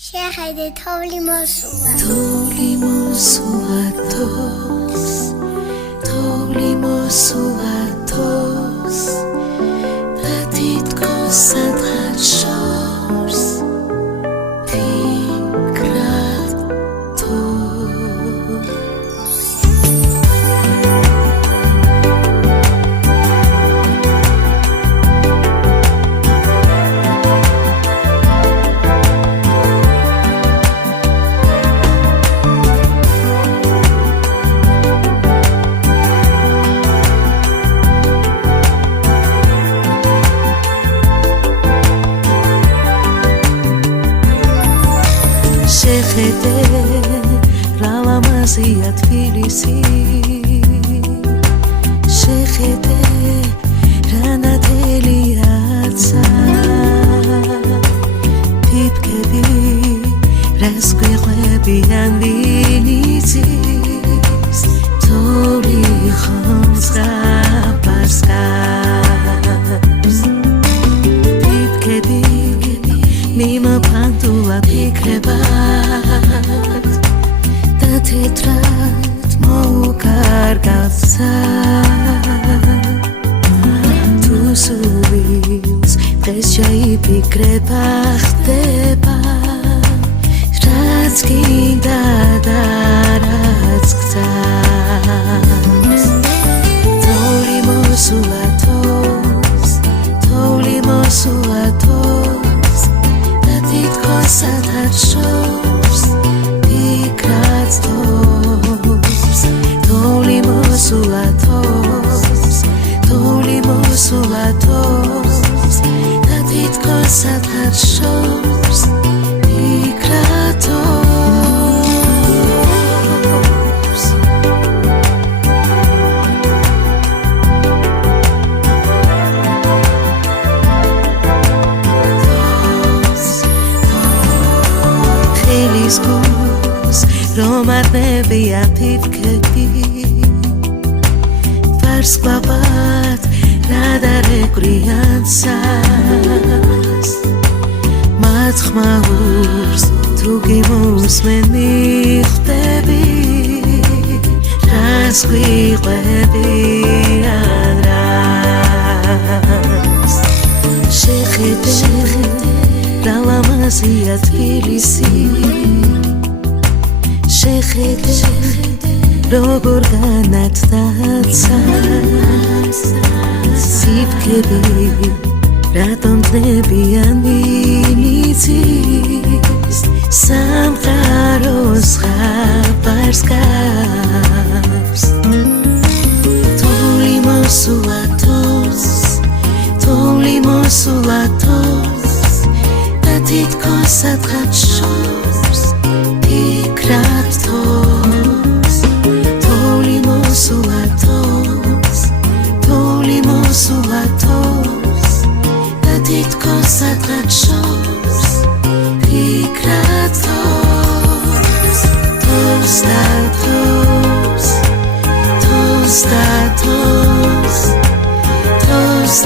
შეხედე თოვლი მოსულა თოვლი მოსულა თოს და თითქოს სადღაც შორს ფიქრად შეხედე რა ლამაზია თბილისი შეხედე რა ნათელიაცა თითქები რას გვიყვებიან ვინიცის თოვლი ხომს გაპარსკავს თითქები მიმოფანტულა ფიქრებად და თეთრად მოუკარგავს თუ სულს დღეს შეიფიქრება ხდება რაც გინდა და რაც გძავს თოვლი მოსულა თოს თითქოს სადღაც შორს ფიქრად თოს თოვლი მოსულა თოს და თითქოს სადღაც შორს ფიქრად თოს გულს რომ არნებია თითქები ვარსკვლავად რა დარეკვირიანსას მათ ხმაურს თუ გიმოსმენ მიხვდები რას გვიყვებიან რას შეხედე რა ლამაზია თბილისი შეხედე როგორ განათდაცა სიფქები რატომ დნებიან ვინიცის სამყაროს ხაბარს გავს თოვლი მოსულა თოს და თითქოს სადღაც შორს ფიქრად თოს თოვლი მოსულა თოს და თითქოს სადღაც შორს ფიქრად თოს თოს